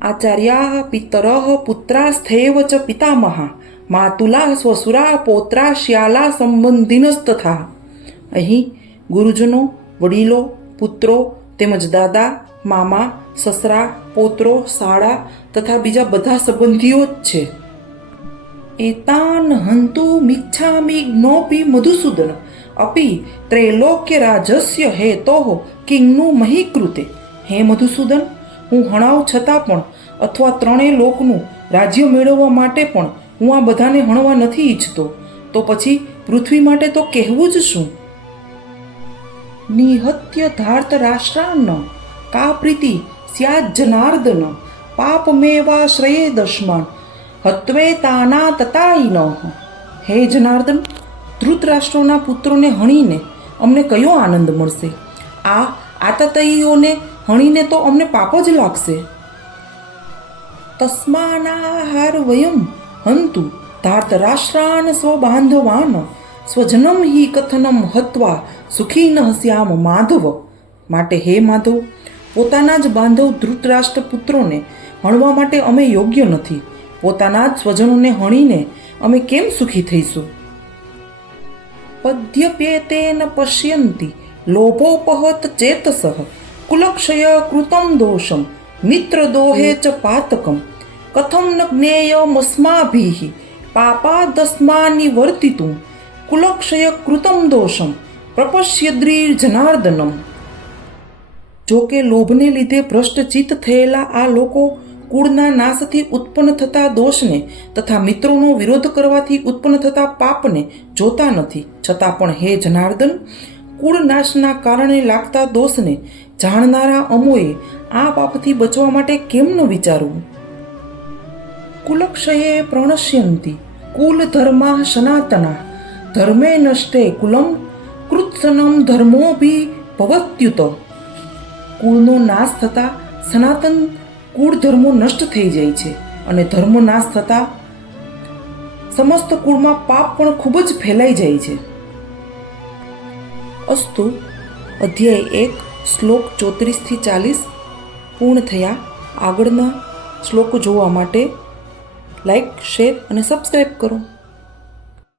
આચાર્યા પિતરઃ પુત્રાસ્થેવ ચ પિતામહા માતુલા સ્વસુરા પોત્રા શ્યાલા સંબંધિનસ્તથા અહીં ગુરુજનો વડીલો પુત્રો તેમજ દાદા મામા સસરા પોત્રો શાળા તથા બીજા બધા સંબંધીઓ જ છે એતાન હંતુ મિચ્છામિ જ્ઞોપી મધુસૂદન અપી ત્રૈલોક્ય રાજસ્ય હેતોઃ કિંગનું મહીકૃતે હે મધુસૂદન હું હણાવ છતાં પણ અથવા ત્રણેય લોકનું રાજ્ય મેળવવા માટે પણ હું આ બધાને હણવા નથી ઈચ્છતો. તો પછી પૃથ્વી માટે તો કહેવું જ શું? નિહત્ય ધાર્ત રાષ્ટ્રાન્ન કા પ્રીતિ સ્યા જનાર્દન, પાપમેવા શ્રેય દશમાન હત્વે તાના તતાઈન હે જનાર્દન ધૃતરાષ્ટ્રોના પુત્રોને હણીને અમને કયો આનંદ મળશે? આ આતતઈઓને હણીને તો અમને પાપ જ લાગશે. તસ્માનાહાર વયમ હંતુ ધાર્તરાષ્ટ્રાન સ્વબાંધવાન સ્વજનમ હિ કથનમ હત્વા સુખી ન હસ્યામ માધવ. માટે હે માધવ, પોતાના જ બાંધવ ધૃતરાષ્ટ્ર પુત્રોને હણવા માટે અમે યોગ્ય નથી. પોતાના જ સ્વજનોને હણીને અમે કેમ સુખી થઈશું? પદ્યપ્યેતેન પશ્યંતી લોભોપહત ચેતસઃ. કુલક્ષય કૃતમ દોષમ મિત્ર દોહે ચ પાતકમ કથમ ન જ્ઞેયમસ્માભિ પાપાદસ્માની વર્તિતું કુલક્ષય કૃતમ દોષમ પ્રપશ્યદ્રી જનાર્દનમ જો કે લોભને લીધે ભ્રષ્ટચિત્ત થયેલા આ લોકો કુળના નાશથી ઉત્પન્ન થતા દોષને તથા મિત્રોનો વિરોધ કરવાથી ઉત્પન્ન થતા પાપને જોતા નથી છતાં પણ હે જનાર્દન કુળ નાશના કારણે લાગતા દોષને જાણનારા અમોએ આ પાપથી બચવા માટે કેમ ન વિચારવું કુલક્ષયે પ્રણશ્યંતિ કુલ ધર્મા સનાતના, ધર્મે નષ્ટે કુલમ, કૃત્સનમ ધર્મોભી ભવત્યુત. કુળનો નાશ થતાં સનાતન કુળ ધર્મો નષ્ટ થઈ જાય છે અને ધર્મ નાશ થતાં સમસ્ત કુળમાં પાપ પણ ખૂબ જ ફેલાઈ જાય છે. અસ્તુ, અધ્યાય એક, શ્લોક ચોત્રીસથી ચાલીસ, પૂર્ણ થયા. આગળના શ્લોકો જોવા માટે લાઈક શેર અને સબસ્ક્રાઈબ કરો.